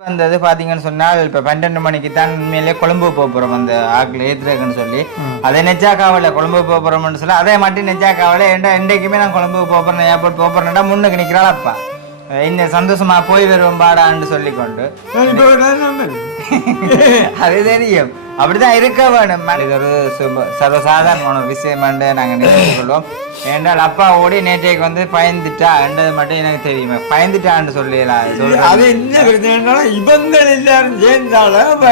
வந்தது பாத்தீங்கன்னு சொன்னால் இப்ப பன்னெண்டு மணிக்கு தான் உண்மையிலேயே கொழும்பு போக போறோம். அந்த ஆக்கில் ஏத்துறதுன்னு சொல்லி. அதை நெச்சாக்காவில் கொழும்பு போக போறோம்னு சொல்லி அதை மட்டும் நெச்சாக்காவில் ஏன்டா இன்றைக்குமே நான் கொழும்பு போக போறேன் ஏர்போர்ட் போக போறேன்டா முன்னுக்கு நிக்கிறாள் அப்பா. இந்த சந்தோஷமா போய் வருவோம் பாடான்னு சொல்லி கொண்டு அது தெரியும். அப்படிதான் இருக்க வேணும். இது ஒரு சர்வசாதாரணமான விஷயம் நாங்கள் நினைத்து கொள்வோம். ஏன்றால் அப்பா ஓடி நேற்றைக்கு வந்து பயந்துட்டா என்றது மட்டும் எனக்கு தெரியுமே. பயந்துட்டான்னு சொல்லலாம் அது என்ன பிரச்சனைனா இவங்கள் எல்லாரும் சேர்ந்தாலும்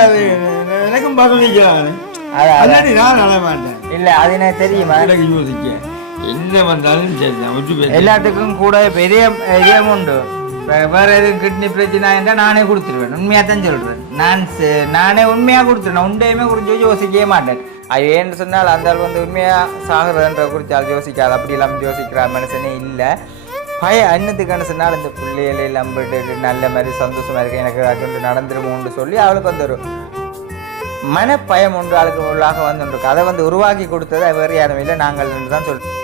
எனக்கும் அது- அல்லாடி நான் நட மாட்டேன். இல்ல அது எனக்கு தெரியுமா? எனக்கு யோசிக்க. என்ன வந்தாலும் சரி எல்லாத்துக்கும் கூட பெரிய இதயம் உண்டு. வேற எதுவும் கிட்னி பிரச்சனை இருந்தால் நானே கொடுத்துருவேன். உண்மையாக தான் சொல்கிறேன் நான் நானே உண்மையாக கொடுத்துருவேன். உண்டையுமே குறித்து யோசிக்கவே மாட்டேன். அது ஏன்னு சொன்னால் அந்த ஆள் வந்து உண்மையாக சாகுறதுன்ற குறித்து ஆள் யோசிக்காது. அப்படி இல்லாமல் யோசிக்கிற மனுஷனே இல்லை. பய அன்னத்துக்கான சொன்னால் இந்த பிள்ளைகளை நம்பிட்டு நல்ல மாதிரி சந்தோஷமாக இருக்கு. எனக்கு அது நடந்துருமோன்னு சொல்லி அவளுக்கு வந்து ஒரு மனப்பயம் ஒன்று ஆளுக்கு உள்ளாக வந்துருக்கு அதை வந்து உருவாக்கி கொடுத்தது வேறு யாரும் இல்லை. நாங்கள் என்று தான் சொல்றோம்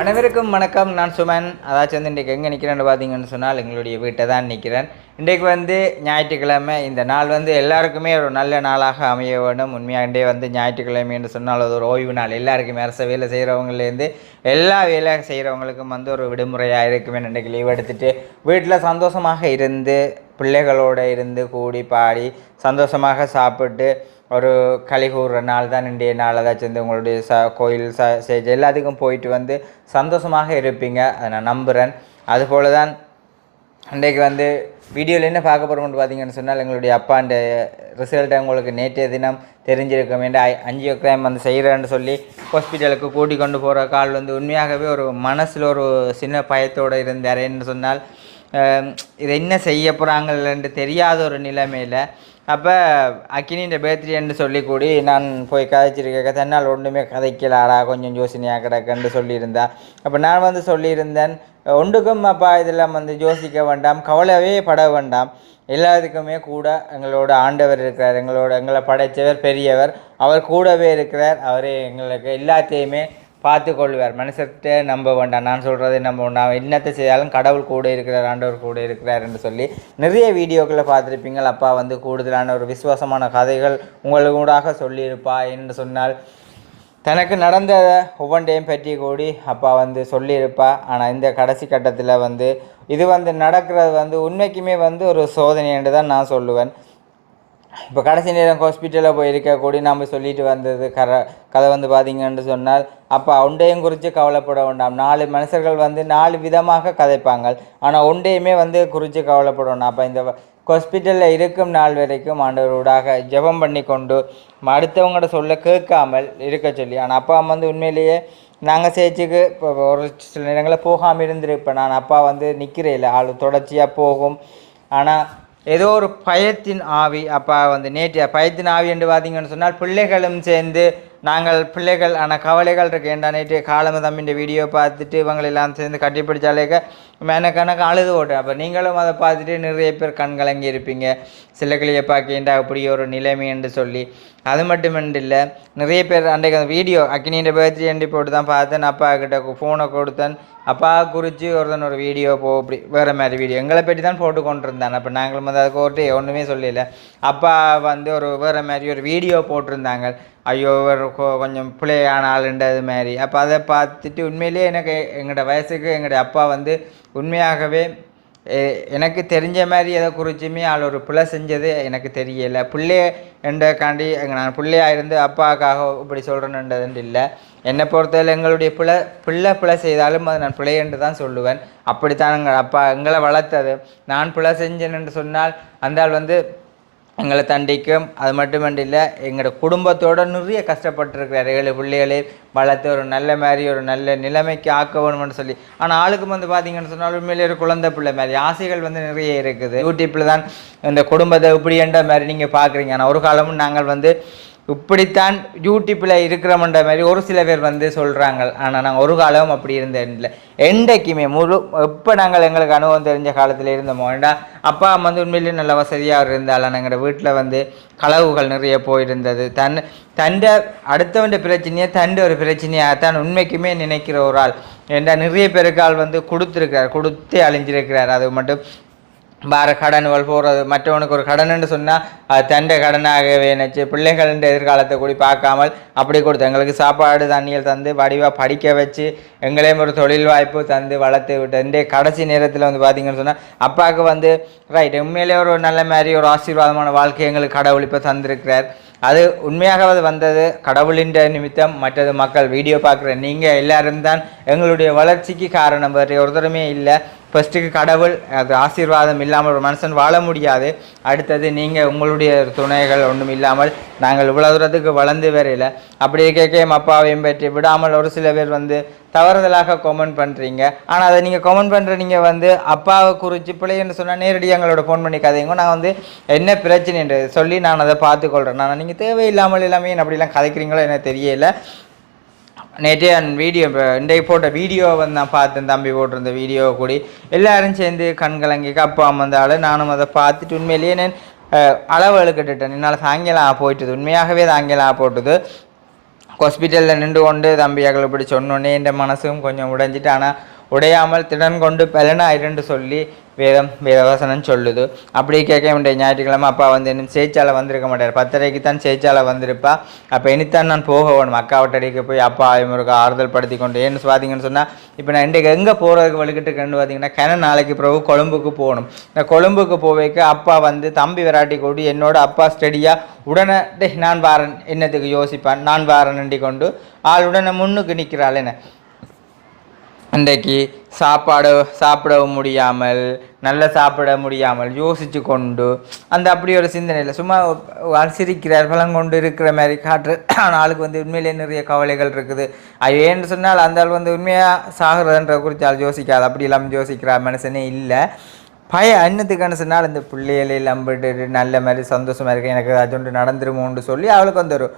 அனைவருக்கும் வணக்கம். நான் சுமன். அதாச்சும் வந்து இன்றைக்கு எங்கே நிற்கிறேன்னு பார்த்தீங்கன்னு சொன்னால் எங்களுடைய வீட்டை தான் நிற்கிறேன் இன்றைக்கு வந்து ஞாயிற்றுக்கிழமை. இந்த நாள் வந்து எல்லாருக்குமே ஒரு நல்ல நாளாக அமைய வேண்டும். உண்மையாகண்டே வந்து ஞாயிற்றுக்கிழமை என்று சொன்னால் அது ஒரு ஓய்வு நாள். எல்லாருக்குமே அரசு வேலை செய்கிறவங்கலேருந்து எல்லா வேலை செய்கிறவங்களுக்கும் வந்து ஒரு விடுமுறையாக இருக்குமே இன்றைக்கு லீவ் எடுத்துட்டு வீட்டில் சந்தோஷமாக இருந்து பிள்ளைகளோடு இருந்து கூடி பாடி சந்தோஷமாக சாப்பிட்டு ஒரு களி கூறுற நாள் தான் இன்றைய நாள். ஏதாச்சும் வந்து உங்களுடைய ச கோயில் ச சேஜ் எல்லாத்துக்கும் போயிட்டு வந்து சந்தோஷமாக இருப்பீங்க. அதை நான் நம்புகிறேன் அதுபோல தான் இன்றைக்கு வந்து வீடியோவில் என்ன பார்க்க போகிறோம்னு பார்த்தீங்கன்னு சொன்னால் எங்களுடைய அப்பாண்ட ரிசல்ட்டை உங்களுக்கு நேற்றைய தினம் தெரிஞ்சிருக்க வேண்டாம் அஞ்சு கிராம் வந்து செய்கிறேன்னு சொல்லி ஹாஸ்பிட்டலுக்கு கூட்டி கொண்டு போகிற கால் வந்து உண்மையாகவே ஒரு மனசில் ஒரு சின்ன பயத்தோடு இருந்தாரேன்னு சொன்னால் இதை என்ன செய்ய போகிறாங்கன்னு தெரியாத ஒரு நிலைமையில் அப்போ அக்கினின்ற பேர்த்டேன்னு சொல்லி கூடி நான் போய் கதைச்சிருக்க தன்னால் ஒன்றுமே கதைக்கலாடா. கொஞ்சம் யோசனையாக கிடக்குன்னு சொல்லியிருந்தா. அப்போ நான் வந்து சொல்லியிருந்தேன் ஒன்றுக்கும் அப்பா இதெல்லாம் வந்து யோசிக்க வேண்டாம். கவலையே பட வேண்டாம். எல்லாத்துக்குமே கூட எங்களோட ஆண்டவர் இருக்கிறார். எங்களோட எங்களை படைத்தவர் பெரியவர். அவர் கூடவே இருக்கிறார். அவரே எங்களுக்கு எல்லாத்தையுமே பார்த்து கொள்வார் மனுஷர்கிட்ட நம்ப வேண்டாம் நான் சொல்கிறது நம்ப வேண்டாம். என்னத்தை செய்தாலும் கடவுள் கூட இருக்கிறார் ஆண்டவர் கூட இருக்கிறார் என்று சொல்லி நிறைய வீடியோக்களை பார்த்துருப்பீங்கள் அப்பா வந்து கூடுதலான ஒரு விசுவாசமான கதைகள் உங்களுக்கு கூடாக சொல்லியிருப்பா என்று சொன்னால் தனக்கு நடந்த ஒவ்வொன்றையும் பற்றி கூடி அப்பா வந்து சொல்லியிருப்பா ஆனால் இந்த கடைசி கட்டத்தில் வந்து இது வந்து நடக்கிறது வந்து உண்மைக்குமே வந்து ஒரு சோதனை என்று தான் நான் சொல்லுவேன். இப்போ கடைசி நேரம் ஹாஸ்பிட்டலில் போய் இருக்கக்கூடிய நம்ம சொல்லிட்டு வந்தது கர கதை வந்து பார்த்தீங்கன்னு சொன்னால் அப்போ ஒன்றையும் குறித்து கவலைப்பட வேண்டாம். நாலு மனுஷர்கள் வந்து நாலு விதமாக கதைப்பாங்க. ஆனால் ஒன்றையுமே வந்து குறித்து கவலைப்பட வேண்டாம். அப்போ இந்த ஹாஸ்பிட்டலில் இருக்கும் நாள் வரைக்கும் ஆண்டவரோடாக ஜெபம் பண்ணி கொண்டு அடுத்தவங்கள்ட சொல்ல கேட்காமல் இருக்க சொல்லி. ஆனால் அப்பா அம்மா வந்து உண்மையிலேயே நாங்கள் சேச்சுக்கு இப்போ ஒரு சில நேரங்களில் போகாமல் இருந்திருப்பேன். நான் அப்பா வந்து நிற்கிறேன் ஆள் தொடர்ச்சியாக போகும். ஆனால் ஏதோ ஒரு பயத்தின் ஆவி. அப்பா வந்து நேற்று பயத்தின் ஆவி என்று பார்த்தீங்கன்னு சொன்னால் பிள்ளைகளும் சேர்ந்து நாங்கள் பிள்ளைகள் ஆனால் கவலைகள் இருக்கு. ஏண்டா நேற்று காலம தம்பின்ற வீடியோ பார்த்துட்டு இவங்களெல்லாம் சேர்ந்து கட்டி பிடிச்சாலேக்க மேனக்கணக்கு அழுது ஓட்டு அப்போ நீங்களும் அதை பார்த்துட்டு நிறைய பேர் கண்கலங்கி இருப்பீங்க. சில கிளியை பார்க்கின்றா அப்படி ஒரு நிலைமை? என்று சொல்லி. அது மட்டுமென்று இல்லை நிறைய பேர் அன்றைக்கு அந்த வீடியோ அக்னின்ற பர்த்டே எண்டி போட்டு தான் பார்த்தேன். அப்பா கிட்ட ஃபோனை கொடுத்தேன். அப்பா குறித்து ஒருத்தன் ஒரு வீடியோ போ அப்படி வேறு மாதிரி வீடியோ எங்களை பற்றி தான் போட்டு கொண்டு அப்போ நாங்களும் வந்து அதுக்கு ஒரு ஒன்றுமே சொல்லல. அப்பா வந்து ஒரு வேறு மாதிரி ஒரு வீடியோ போட்டிருந்தாங்க. ஐயோ ஒரு கொஞ்சம் பிள்ளையான ஆளுன்றது மாதிரி. அப்போ அதை பார்த்துட்டு உண்மையிலேயே எனக்கு எங்களோட வயசுக்கு எங்களுடைய அப்பா வந்து உண்மையாகவே எனக்கு தெரிஞ்ச மாதிரி எதை குறிச்சுமே ஆள் ஒரு பிள்ளை செஞ்சது எனக்கு தெரியலை. பிள்ளைய என்றக்காண்டி எங்க நான் பிள்ளையாக இருந்து அப்பாவுக்காக இப்படி சொல்கிறேன்ன்றது இல்லை. என்னை பொறுத்தவரை எங்களுடைய பிள்ளை பிள்ளை பிள்ளை செய்தாலும் அது நான் பிள்ளை என்று தான் சொல்லுவேன். அப்படித்தான் எங்கள் அப்பா எங்களை வளர்த்தது. நான் பிள்ளை செஞ்சேன் என்று சொன்னால் அந்த ஆள் வந்து எங்களை தண்டிக்கும். அது மட்டுமன்று இல்லை எங்களோட குடும்பத்தோட நிறைய கஷ்டப்பட்டுருக்கிறார். ஏழு பிள்ளைகளே வளர்த்து ஒரு நல்ல மாதிரி ஒரு நல்ல நிலைமைக்கு ஆக்க வேணும்னு சொல்லி. ஆனால் ஆளுக்கு வந்து பார்த்தீங்கன்னு சொன்னால் உண்மையிலே ஒரு குழந்தை பிள்ளை மாதிரி. ஆசைகள் வந்து நிறைய இருக்குது. யூடியூப்பில் தான் இந்த குடும்பத்தை இப்படி என்ற மாதிரி நீங்கள் பார்க்குறீங்க ஆனால் ஒரு காலமும் நாங்கள் வந்து இப்படித்தான் யூடியூப்பில் இருக்கிறோம்ன்ற மாதிரி ஒரு சில பேர் வந்து சொல்கிறாங்க ஆனால் நாங்கள் ஒரு காலம் அப்படி இருந்ததில்லை இல்லை. என்றைக்குமே முழு எப்போ நாங்கள் எங்களுக்கு அனுபவம் தெரிஞ்ச காலத்தில் இருந்தோமோ ஏன்னா அப்பா அம்மா வந்து உண்மையிலேயே நல்ல வசதியாக இருந்தாலும் எங்களோட வீட்டில் வந்து களவுகள் நிறைய போயிருந்தது. தன் தண்ட அடுத்தவன் பிரச்சனையை தண்ட ஒரு பிரச்சனையாக தான் உண்மைக்குமே நினைக்கிற ஒரு ஆள். ஏன்னா நிறைய பேருக்கால் வந்து கொடுத்துருக்கிறார் கொடுத்தே அழிஞ்சிருக்கிறார். அது மட்டும் வேறு கடன்கள் போகிறது மற்றவனுக்கு ஒரு கடன்னு சொன்னால் அது தண்டை கடனாகவே நினச்சி பிள்ளைகளின் எதிர்காலத்தை கூடி பார்க்காமல் அப்படி கொடுத்து எங்களுக்கு சாப்பாடு தண்ணியில் தந்து வடிவாக படிக்க வச்சு எங்களையும் ஒரு தொழில் வாய்ப்பு தந்து வளர்த்து விட்டு இந்த கடைசி நேரத்தில் வந்து பார்த்தீங்கன்னு சொன்னால் அப்பாவுக்கு வந்து ரைட் உண்மையிலே ஒரு நல்ல மாதிரி ஒரு ஆசீர்வாதமான வாழ்க்கை எங்களுக்கு கடவுள் இப்போ தந்திருக்கிறார். அது உண்மையாக அது வந்தது கடவுளின் நிமித்தம் மற்றது மக்கள் வீடியோ பார்க்குற நீங்கள் எல்லாரும் தான் எங்களுடைய வளர்ச்சிக்கு காரணம். வேறு ஒருத்தருமே இல்லை. ஃபஸ்ட்டுக்கு கடவுள் அது ஆசீர்வாதம் இல்லாமல் ஒரு மனுஷன் வாழ முடியாது. அடுத்தது நீங்கள் உங்களுடைய துணைகள் ஒன்றும் இல்லாமல் நாங்கள் இவ்வளோ தூரத்துக்கு வளர்ந்து வரையில அப்படி கேட்க அப்பாவையும் பற்றி விடாமல் ஒரு சில பேர் வந்து தவறுதலாக கமெண்ட் பண்ணுறீங்க ஆனால் அதை நீங்கள் கமெண்ட் பண்ணுற நீங்கள் வந்து அப்பாவை குறித்து பிள்ளைன்னு சொன்னால் நேரடியாக எங்களோட ஃபோன் பண்ணி கதைங்க. நான் வந்து என்ன பிரச்சனை என்று சொல்லி நான் அதை பார்த்துக்கொள்கிறேன் நான் நீங்கள் தேவையில்லாமல் எல்லாமே அப்படிலாம் கதைக்கிறீங்களோ எனக்கு தெரியல. நேற்றே என் வீடியோ இப்போ இன்றைக்கு போட்ட வீடியோ வந்து நான் பார்த்தேன் தம்பி போட்டிருந்த வீடியோ கூடி எல்லாரும் சேர்ந்து கண் கலங்கி அப்பா வந்தாலும் நானும் அதை பார்த்துட்டு உண்மையிலேயே நான் அளவு எழுக்கட்டுட்டேன் என்னால் சாயங்காலம் போயிட்டுது. உண்மையாகவே சாயங்காலம் போட்டுது. ஹாஸ்பிட்டலில் நின்று கொண்டு தம்பியாக்கள் இப்படி சொன்னோன்னே என் மனசும் கொஞ்சம் உடைஞ்சிட்டு ஆனால் உடையாமல் திடன் கொண்டு பலனாயிரண்டு சொல்லி வேதம் வேதவசனம் சொல்லுது. அப்படி கேட்க வேண்டிய ஞாயிற்றுக்கிழமை அப்பா வந்து இன்னும் சேச்சால வந்திருக்க மாட்டார். பத்தரைக்கு தான் சேச்சால வந்திருப்பா. அப்போ இனித்தான் நான் போக வேணும். அக்கா வட்டடிக்கு போய் அப்பா இவருக்கு ஆறுதல் படுத்தி கொண்டு ஏன்னு பார்த்தீங்கன்னு சொன்னால் இப்போ நான் இன்றைக்கு எங்கே போகிறதுக்கு வலுக்கிட்டு கண்டு பார்த்தீங்கன்னா கன நாளைக்கு பிறகு கொழும்புக்கு போகணும். இந்த கொழும்புக்கு போவேக்கு அப்பா வந்து தம்பி விராட்டி கூடி என்னோட அப்பா ஸ்டடியாக உடனே நான் வாரன். என்னத்துக்கு யோசிப்பான். நான் வாரன் கொண்டு ஆள் உடனே முன்னுக்கு நிற்கிறாள் என்ன இன்றைக்கு சாப்பாடு சாப்பிடவும் முடியாமல் நல்ல சாப்பிட முடியாமல் யோசித்து கொண்டு அந்த அப்படி ஒரு சிந்தனையில் சும்மா சிரிக்கிறார் பலம் கொண்டு இருக்கிற மாதிரி காற்று. ஆனால் ஆளுக்கு வந்து உண்மையிலே நிறைய கவலைகள் இருக்குது. அது ஏன்னு சொன்னால் அந்த ஆள் வந்து உண்மையாக சாகிறதுன்ற குறித்து ஆள் யோசிக்காது. அப்படி இல்லாமல் யோசிக்கிற மனுஷனே இல்லை. பய அன்னத்துக்கான சொன்னால் இந்த பிள்ளைகளை நம்பிட்டு நல்ல மாதிரி சந்தோஷமாக இருக்கு எனக்கு அது ஒன்று நடந்துருமோன்னு சொல்லி அவளுக்கு வந்துடும்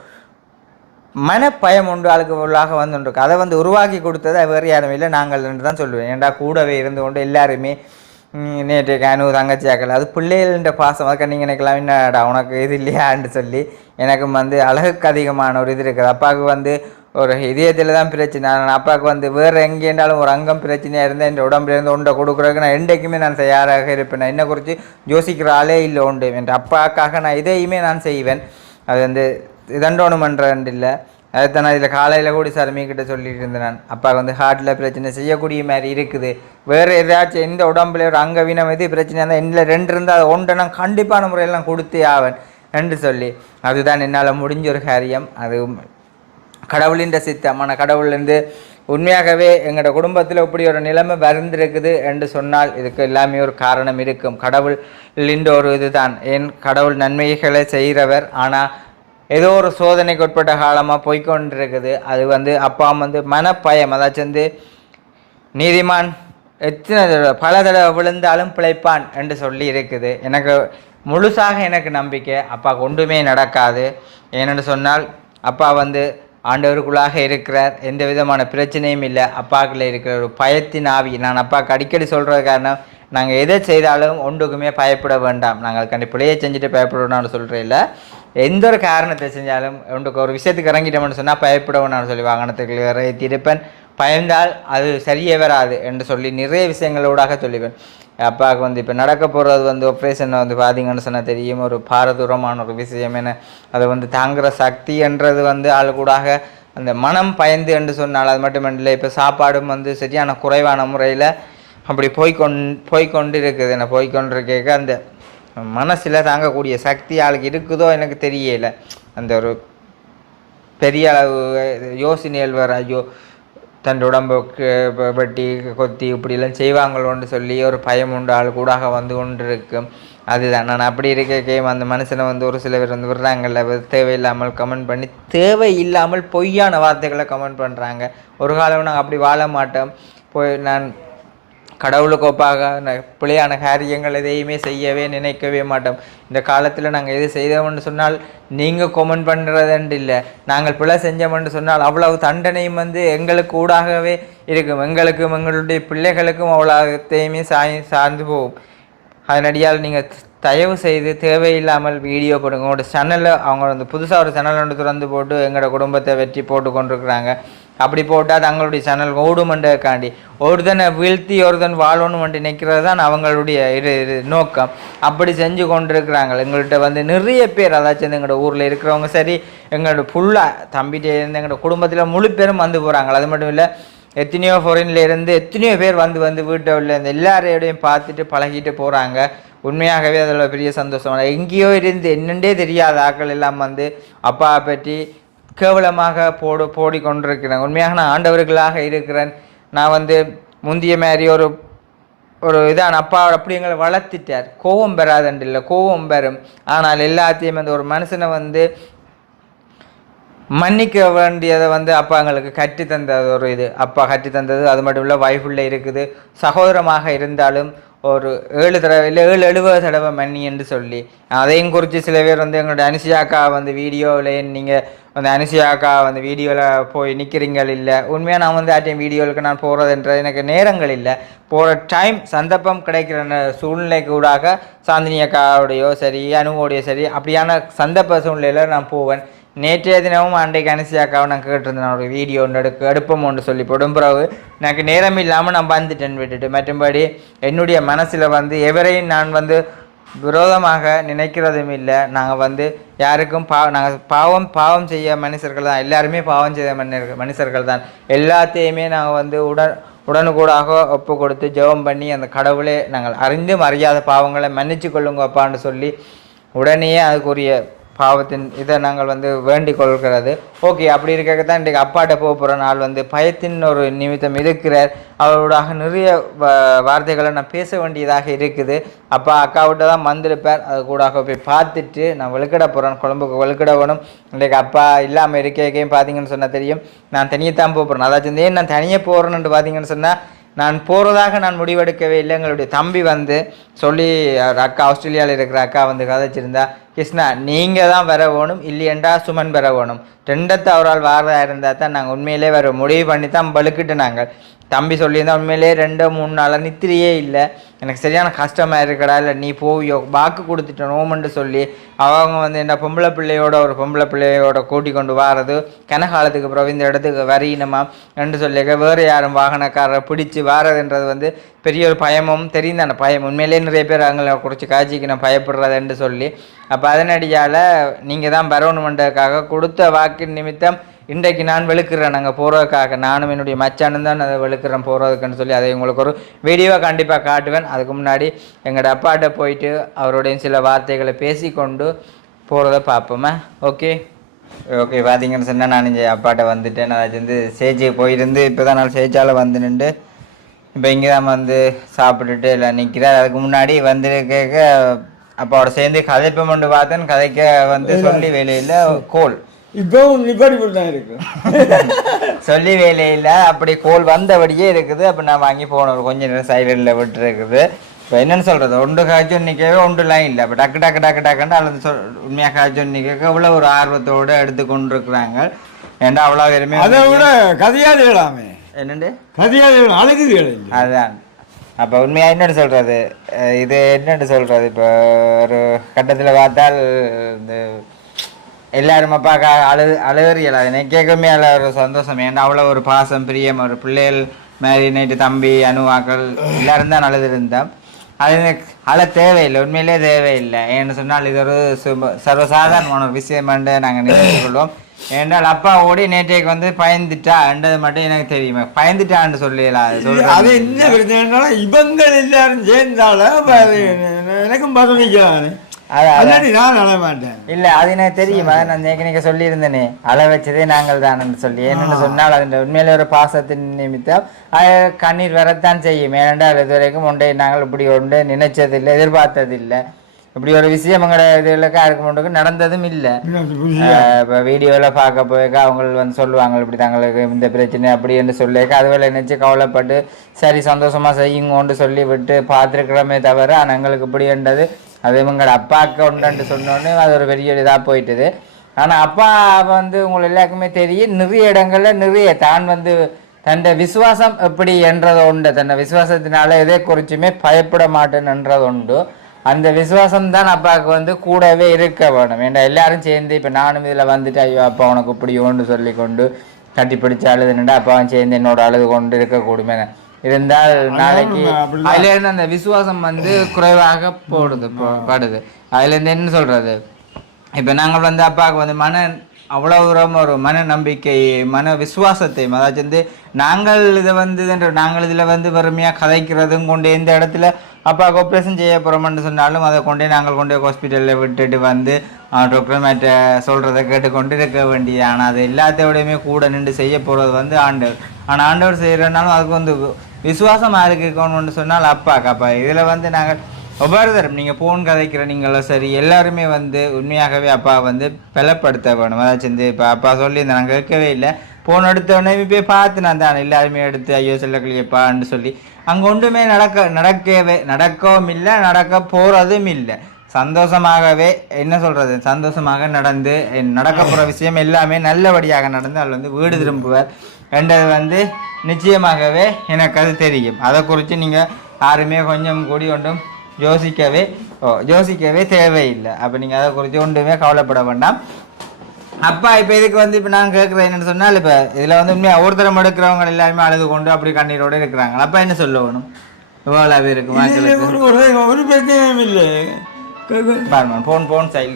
மனப்பயம் உண்டு ஆளுக்கு உள்ளாக வந்துருக்கு அதை வந்து உருவாக்கி கொடுத்தது வேறு யாரும் இல்லை நாங்கள் என்று தான் சொல்லுவேன். ஏன்டா கூடவே இருந்து கொண்டு எல்லாருமே நேற்று கனவு தங்கச்சியாக்கள் அது பிள்ளைகள்ன்ற பாசம் அதுக்கு நீங்கள் நினைக்கலாம் என்னடா உனக்கு இது இல்லையான்னு சொல்லி எனக்கு வந்து அழகுக்கு அதிகமான ஒரு இது இருக்குது. அப்பாவுக்கு வந்து ஒரு இதயத்தில் தான் பிரச்சனை. நான் அப்பாவுக்கு வந்து வேறு எங்கே இருந்தாலும் ஒரு அங்கம் பிரச்சனையாக இருந்தால் என் உடம்புலேருந்து உண்டை கொடுக்குறதுக்கு நான் என்றைக்குமே நான் தயாராக இருப்பேன். நான் குறித்து யோசிக்கிற ஆளே இல்லை உண்டு. என் அப்பாவுக்காக நான் இதையுமே நான் செய்வேன். அது வந்து இதண்டோணுமன்றன் இல்லை அதுதான் நான் இதில் காலையில் கூட சரமி கிட்டே சொல்லிட்டு இருந்தேன் நான். அப்பா வந்து ஹார்ட்டில் பிரச்சனை செய்யக்கூடிய மாதிரி இருக்குது. வேறு ஏதாச்சும் எந்த உடம்புல ஒரு அங்கவீனம் எது பிரச்சனை இருந்தால் என்னில் ரெண்டு இருந்தால் அதை ஒன்றை நான் கண்டிப்பான முறையெல்லாம் கொடுத்தே ஆவேன் என்று சொல்லி. அதுதான் என்னால் முடிஞ்ச ஒரு காரியம். அது கடவுளின் சித்தம் ஆனால் கடவுள்லேருந்து உண்மையாகவே எங்களோட குடும்பத்தில் இப்படி ஒரு நிலைமை வருந்திருக்குது என்று சொன்னால் இதுக்கு எல்லாமே ஒரு காரணம் இருக்கும். கடவுளின் ஒரு இதுதான். ஏன் கடவுள் நன்மைகளை செய்கிறவர். ஆனால் ஏதோ ஒரு சோதனைக்கு உட்பட்ட காலமாக போய்கொண்டிருக்குது அது வந்து அப்பா வந்து மனப்பயம். அதாச்சும் வந்து நீதிமான் எத்தனை தடவை பல தடவை விழுந்தாலும் பிழைப்பான் என்று சொல்லி இருக்குது. எனக்கு முழுசாக எனக்கு நம்பிக்கை. அப்பா ஒன்றுமே நடக்காது. ஏனென்று சொன்னால் அப்பா வந்து ஆண்டவருக்குள்ளாக இருக்கிறார். எந்த விதமான பிரச்சனையும் இல்லை. அப்பாக்குள்ளே இருக்கிற ஒரு பயத்தின் ஆவி. நான் அப்பாவுக்கு அடிக்கடி சொல்கிறது காரணம் நாங்கள் எதை செய்தாலும் ஒன்றுக்குமே பயப்பட வேண்டாம். நாங்கள் கண்டிப்பிலையே பிள்ளையை செஞ்சுட்டு பயப்படணும்னு சொல்கிறேன் இல்லை. எந்த ஒரு காரணத்தை செஞ்சாலும் உங்களுக்கு ஒரு விஷயத்துக்கு இறங்கிட்டோம்னு சொன்னால் பயப்பட சொல்லி வாகனத்துக்கு வேற திருப்பன் பயந்தால் அது சரியே வராது என்று சொல்லி நிறைய விஷயங்களோடாக சொல்லுவேன் அப்பாவுக்கு வந்து இப்போ நடக்க போகிறது வந்து ஆப்ரேஷன் வந்து பார்த்தீங்கன்னு சொன்னால் தெரியும் ஒரு பாரதூரமான ஒரு விஷயம் என அதை வந்து தாங்குகிற சக்தி என்றது வந்து ஆளுக்கூடாக அந்த மனம் பயந்து என்று சொன்னால் அது மட்டுமில்லை இப்போ சாப்பாடும் வந்து சரியான குறைவான முறையில் அப்படி போய்கொண் போய்கொண்டு இருக்குது என்ன போய்கொண்டிருக்க அந்த மனசில் தாங்கக்கூடிய சக்தி ஆளுக்கு இருக்குதோ எனக்கு தெரியல. அந்த ஒரு பெரிய அளவு யோசனைகள் வர ஐயோ தன் உடம்புக்கு வெட்டி கொத்தி இப்படிலாம் செய்வாங்களோன்னு சொல்லி ஒரு பயம் உண்டு ஆள் கூடாக வந்து கொண்டு இருக்கும் அதுதான். நான் அப்படி இருக்க கேம் அந்த மனுஷனை வந்து ஒரு சில பேர் வந்து விடுறாங்கல்ல. தேவையில்லாமல் கமெண்ட் பண்ணி தேவை இல்லாமல் பொய்யான வார்த்தைகளை கமெண்ட் பண்ணுறாங்க ஒரு காலம் நாங்கள் அப்படி வாழ மாட்டோம். போய் நான் கடவுளுக்கு ஒப்பாக பிள்ளையான காரியங்கள் எதையுமே செய்யவே நினைக்கவே மாட்டோம். இந்த காலத்தில் நாங்கள் எது செய்தோம்னு சொன்னால் நீங்கள் கொமெண்ட் பண்ணுறதுன்ட்டு இல்லை நாங்கள் பிழை செஞ்சோம்னு சொன்னால் அவ்வளவு தண்டனையும் வந்து எங்களுக்கு ஊடாகவே இருக்கும். எங்களுக்கும் எங்களுடைய பிள்ளைகளுக்கும் அவ்வளோத்தையுமே சாய் சார்ந்து போகும். அதனடியால் நீங்கள் தயவு செய்து தேவையில்லாமல் வீடியோ போடுங்க. உங்களோட சேனலில் அவங்க வந்து புதுசாக ஒரு சேனல் ஒன்று திறந்து போட்டு எங்களோட குடும்பத்தை வெற்றி போட்டு கொண்டிருக்கிறாங்க. அப்படி போட்டால் தங்களுடைய சேனல் ஓடுமண்டக்காண்டி ஒருத்தனை வீழ்த்தி ஒருத்தன் வாழணும் நினைக்கிறது தான் அவங்களுடைய இது இது நோக்கம். அப்படி செஞ்சு கொண்டிருக்கிறாங்க. எங்கள்கிட்ட வந்து நிறைய பேர் அதாச்சும் எங்களோட ஊரில் இருக்கிறவங்க சரி எங்களோட ஃபுல்லாக தம்பிகிட்ட இருந்து எங்களோட குடும்பத்தில் முழு பேரும் வந்து போகிறாங்க அது மட்டும் இல்லை எத்தனையோ ஃபாரின்ல இருந்து எத்தனையோ பேர் வந்து வந்து வீட்டை உள்ள இந்த எல்லாரையோடையும் பார்த்துட்டு பழகிட்டு போகிறாங்க உண்மையாகவே அதில் பெரிய சந்தோஷம். எங்கேயோ இருந்து என்னென்றே தெரியாத ஆட்கள் எல்லாம் வந்து அப்பாவை பற்றி கேவலமாக போடு போடிக்கொண்டிருக்கிறேன். உண்மையாக நான் ஆண்டவர்களாக இருக்கிறேன். நான் வந்து முந்திய மாதிரி ஒரு ஒரு இதான். அப்பா அப்படி எங்களை வளர்த்திட்டார். கோபம் பெறாதண்டு இல்லை. கோபம் பெறும். ஆனால் எல்லாத்தையும் அந்த ஒரு மனுஷனை வந்து மன்னிக்க வேண்டியதை வந்து அப்பா எங்களுக்கு கட்டி தந்தது ஒரு இது. அப்பா கட்டி தந்தது அது மட்டும் இல்லை வைஃபுள்ள இருக்குது. சகோதரமாக இருந்தாலும் ஒரு ஏழு தடவை இல்லை ஏழு எழுபது தடவை மன்னி என்று சொல்லி. அதையும் குறித்து சில பேர் வந்து எங்களோட அனுசியாக்கா வந்து வீடியோவில் நீங்கள் வந்து அனுசியாக்கா வந்து வீடியோவில் போய் நிற்கிறீங்கள் இல்லை. உண்மையாக நான் வந்து ஆட்டையும் வீடியோவுக்கு நான் போகிறதுன்றது எனக்கு நேரங்கள் இல்லை. போகிற டைம் சந்தர்ப்பம் கிடைக்கிற சூழ்நிலைக்கு ஊடாக சாந்தினி அக்காவுடையோ சரி அனுவோடையோ சரி அப்படியான சந்தர்ப்ப சூழ்நிலையில் நான் போவேன். நேற்றைய தினமும் அன்றைக்கு அனுசியாக்காவை நான் கேட்டிருந்தேன். ஒரு வீடியோ ஒன்று எடுக்க எடுப்போம் ஒன்று சொல்லி போடும் பிறகு எனக்கு நேரம் இல்லாமல் நான் வந்துட்டேன் விட்டுட்டு. மற்றும்படி என்னுடைய மனசில் வந்து எவரையும் நான் வந்து விரோதமாக நினைக்கிறதும் இல்லை. நாங்கள் வந்து யாருக்கும் பா நாங்கள் பாவம் பாவம் செய்ய மனுஷர்கள் தான். எல்லாருமே பாவம் செய்த மனிதர்கள் மனுஷர்கள் தான். எல்லாத்தையுமே நாங்கள் வந்து உடன் உடனுக்கூடாக ஒப்பு கொடுத்து ஜெபம் பண்ணி அந்த கடவுளே நாங்கள் அறிந்தும் அறியாத பாவங்களை மன்னிச்சு கொள்ளுங்க அப்பான்னு சொல்லி உடனே அதுக்குரிய பாவத்தின் இதை நாங்கள் வந்து வேண்டிக் கொள்கிறது. ஓகே அப்படி இருக்க தான் இன்றைக்கு அப்பாட்ட போக போகிற நாள் வந்து. பயத்தின் ஒரு நிமித்தம் இருக்கிறார். அவரோடாக நிறைய வ- வார்த்தைகளை நான் பேச வேண்டியதாக இருக்குது. அப்பா அக்காவிட்ட தான் வந்திருப்பார். அது கூடாக போய் பார்த்துட்டு நான் வெளுக்கிட போகிறேன் குழம்புக்கு வெளுக்கிட வேணும். இன்றைக்கு அப்பா இல்லாமல் இருக்கையும் பார்த்தீங்கன்னு சொன்னால் தெரியும். நான் தனியாக தான் போக போகிறேன் அதாச்சும் ஏன் நான் தனியாக போகிறேன்னு பார்த்தீங்கன்னு சொன்னால் நான் போகிறதாக நான் முடிவெடுக்கவே இல்லை. எங்களுடைய தம்பி வந்து சொல்லி அக்கா ஆஸ்திரேலியாவில் இருக்கிற அக்கா வந்து கதைச்சிருந்தா கிருஷ்ணா நீங்கள் தான் வர வேணும் இல்லையண்டா சுமன் பெற வேணும். ரெண்டத்தை அவரால் வாரதாக இருந்தால் தான் நாங்கள் உண்மையிலே வர முடிவு பண்ணி தான் பழுக்கிட்டு நாங்கள். தம்பி சொல்லியிருந்தா உண்மையிலே ரெண்டு மூணு நாளாக நித்திரியே இல்லை. எனக்கு சரியான கஷ்டமாக இருக்கடா இல்லை நீ போவியோ வாக்கு கொடுத்துட்ட நோமன்ட்டு சொல்லி அவங்க வந்து என்ன பொம்பளை பிள்ளையோட ஒரு பொம்பளை பிள்ளையோட கூட்டி கொண்டு வாரது கனகாலத்துக்கு பிறகு இந்த இடத்துக்கு வரையினமா என்று சொல்லிக்க வேறு யாரும் வாகனக்காரரை பிடிச்சி வாரதுன்றது வந்து பெரிய ஒரு பயமும் தெரியும் அந்த பயம். உண்மையிலே நிறைய பேர் அவங்கள குறித்து காட்சிக்கு நான் பயப்படுறதுன்னு சொல்லி அப்போ அதனடியால் நீங்கள் தான் வரணுமென்றதுக்காக கொடுத்த வாக்கின் நிமித்தம் இன்றைக்கு நான் வெளுக்கிறேன் நாங்கள் போகிறதுக்காக நானும் என்னுடைய மச்சானும் தான் அதை வெளுக்கிறேன் போகிறதுக்குன்னு சொல்லி அதை உங்களுக்கு ஒரு வீடியோவை கண்டிப்பாக காட்டுவேன். அதுக்கு முன்னாடி எங்களோட அப்பாட்ட போயிட்டு அவருடைய சில வார்த்தைகளை பேசிக்கொண்டு போகிறத பார்ப்போமா? ஓகே ஓகே பார்த்தீங்கன்னு சொன்னால் நான் இங்கே அப்பாட்ட வந்துட்டேன். நான் வந்து சேஜி போயிருந்து இப்போ தான் நான் சேஜால் வந்து நின்று இப்போ இங்கே தான் வந்து சாப்பிட்டுட்டு எல்லாம் நிற்கிறேன் அதுக்கு முன்னாடி வந்து கேட்க அப்பாவோட சேர்ந்து கதைப்பம் கொண்டு பார்த்தேன். கதைக்க வந்து சொல்லி வேலையில் கோல். இப்பவும் நிப்பாடி தான் இருக்கு. சொல்லி வேலையில் அப்படி கோல் வந்தபடியே இருக்குது. அப்போ நான் வாங்கி போனோம் கொஞ்ச நேரம் சைலண்டில் விட்டு இருக்குது இப்போ என்னன்னு சொல்கிறது ஒன்று காய்ச்சல் நிற்கவே ஒன்றுலாம் இல்லை இப்போ டக்கு டக்கு டக்கு டக்குன்னு அல்லது சொல் உண்மையாக காய்ச்சல் நிற்க இவ்வளோ ஒரு ஆர்வத்தோடு எடுத்து கொண்டு இருக்கிறாங்க ஏன்னா அவ்வளோ வெறுமே அதை விட கதையாது கேளாமே என்னண்டு? கதையாது அழகு அதுதான் அப்போ உண்மையாக என்னன்னு சொல்கிறது இது என்னன்னு சொல்கிறது இப்போ ஒரு கட்டத்தில் பார்த்தால் இந்த எல்லாரும் அப்பாக்கா அழு அழுகிறியல எனக்கு கேட்கவே அதில் ஒரு சந்தோஷம். ஏன்னா அவ்வளோ ஒரு பாசம் பிரியம் ஒரு பிள்ளைகள் மாதிரி நைட்டு தம்பி அணுவாக்கள் எல்லாரும் தான் அழுதுருந்தோம். அது எனக்கு அழ தேவையில்லை உண்மையிலே தேவையில்லை. ஏன்னு சொன்னால் இது ஒரு சுப சர்வசாதாரணமான ஒரு என்று நாங்கள் நினைத்துக்கொள்வோம் ஏன்னால் அப்பா ஓடி நேற்றைக்கு வந்து பயந்துட்டா என்றது மட்டும் எனக்கு தெரியுமா. பயந்துட்டான்னு சொல்லலாம் அது அது என்ன பிரச்சனைனா இவங்கள் எல்லாரும் சேர்ந்தாலும் எனக்கும் பதவிக்கிறானே அல்லாடி நான் அழ மாட்டேன். இல்ல அது எனக்கு தெரியுமா? நான் நேக்க சொல்லியிருந்தேனே. அள வச்சதே நாங்கள் சொல்லி. என்னன்னு சொன்னால் அது உண்மையில ஒரு பாசத்தின் நிமித்தம். அது கண்ணீர் வரத்தான் செய்யும். ஏனென்றால் இது வரைக்கும் ஒன்றை நாங்கள் இப்படி ஒன்று நினைச்சதில்லை எதிர்பார்த்ததில்லை. இப்படி ஒரு விஷயம் எங்களோட இதில் காருக்கு நடந்ததும் இல்லை. இப்போ வீடியோவில் பார்க்க போயிருக்க அவங்க வந்து சொல்லுவாங்க இப்படி தங்களுக்கு இந்த பிரச்சனை அப்படி என்று சொல்லியிருக்க அதுவேளை நினச்சி கவலைப்பட்டு சரி சந்தோஷமாக செய்யுங்கோன்னு சொல்லி விட்டு பார்த்துருக்குறோமே தவிர ஆனால் எங்களுக்கு இப்படின்றது அது இவங்களோட அப்பாவுக்கு உண்டுன்னு சொன்னோன்னே அது ஒரு பெரிய இதாக போயிட்டுது. ஆனால் அப்பா வந்து உங்களுக்கு எல்லாருக்குமே தெரியும். நிறைய இடங்களில் நிறைய தான் வந்து தன்னை விசுவாசம் எப்படி என்றது உண்டு. தன்னை விசுவாசத்தினால எதை குறிச்சுமே பயப்பட மாட்டேன்ன்றது உண்டு. அந்த விசுவாசம் தான் அப்பாவுக்கு வந்து கூடவே இருக்க வேணும். ஏன்னா எல்லாரும் சேர்ந்து இப்போ நானும் இதில் வந்துட்டு ஐயோ அப்பா உனக்கு இப்படி ஒன்று சொல்லி கொண்டு கட்டி பிடிச்சி அழுதுனுண்டா அப்பாவும் சேர்ந்து என்னோட அழுது கொண்டு இருக்கக்கூடுமே இருந்தால் நாளைக்கு. அதுல இருந்து அந்த விசுவாசம் வந்து குறைவாக போடுது படுது. அதுல இருந்து என்ன சொல்றது? இப்ப நாங்கள் வந்து அப்பாவுக்கு வந்து மன அவ்வளவு ஒரு மன நம்பிக்கை மன விசுவாசத்தை அதாச்சும் வந்து நாங்கள் இதை வந்து நாங்கள் இதில் வந்து வறுமையாக கதைக்கிறதும் கொண்டு எந்த இடத்துல அப்பாவுக்கு ஆப்ரேஷன் செய்ய போகிறோம்னு சொன்னாலும் அதை கொண்டே நாங்கள் கொண்டு ஹாஸ்பிட்டலில் விட்டுட்டு வந்து டாக்டர் மேட்ட சொல்கிறத கேட்டுக்கொண்டு இருக்க வேண்டியது. ஆனால் அது எல்லாத்தையோடையுமே கூட நின்று செய்ய போகிறது வந்து ஆண்டவர். ஆனால் ஆண்டவர் செய்கிறனாலும் அதுக்கு வந்து விசுவாசமாக இருக்கணும்னு சொன்னால் அப்பாக்கு அப்பா. இதில் வந்து நாங்கள் ஒவ்வொரு தரம் நீங்கள் ஃபோன் கதைக்கிற நீங்களும் சரி எல்லாருமே வந்து உண்மையாகவே அப்பா வந்து பலப்படுத்த வேணும். அதாச்சும் இந்த இப்போ அப்பா சொல்லி நான் கேட்கவே இல்லை. ஃபோன் எடுத்த உடனே போய் பார்த்து நான் தான் எல்லாருமே எடுத்து ஐயோ செல்லக்கிளியப்பான்னு சொல்லி. அங்கே ஒன்றுமே நடக்க நடக்கவே நடக்கவும் இல்லை நடக்க போகிறதும் இல்லை. சந்தோஷமாகவே என்ன சொல்கிறது சந்தோஷமாக நடந்து நடக்க போகிற விஷயம் எல்லாமே நல்லபடியாக நடந்து அதில் வந்து வீடு திரும்புவார். என்றது வந்து நிச்சயமாகவே எனக்கு அது தெரியும். அதை குறித்து நீங்கள் யாருமே கொஞ்சம் கூடி ஒன்றும் யோசிக்கவே யோசிக்கவே தேவையில்லை. அப்போ நீங்கள் அதை குறித்து ஒன்றுமே கவலைப்பட வேண்டாம். அப்பா இப்போ இதுக்கு வந்து இப்போ நான் கேட்குறேன் என்னன்னு சொன்னால் இப்போ இதில் வந்து உண்மையாக ஒருத்தரம் எடுக்கிறவங்க எல்லாருமே அழுது கொண்டு அப்படி கண்ணீரோடு இருக்கிறாங்க. அப்பா என்ன சொல்லணும்? இவ்வளோ பேருக்கு ஒரு பிரச்சனையும் இல்லை. பாருங்க ஃபோன் ஃபோன் சைல்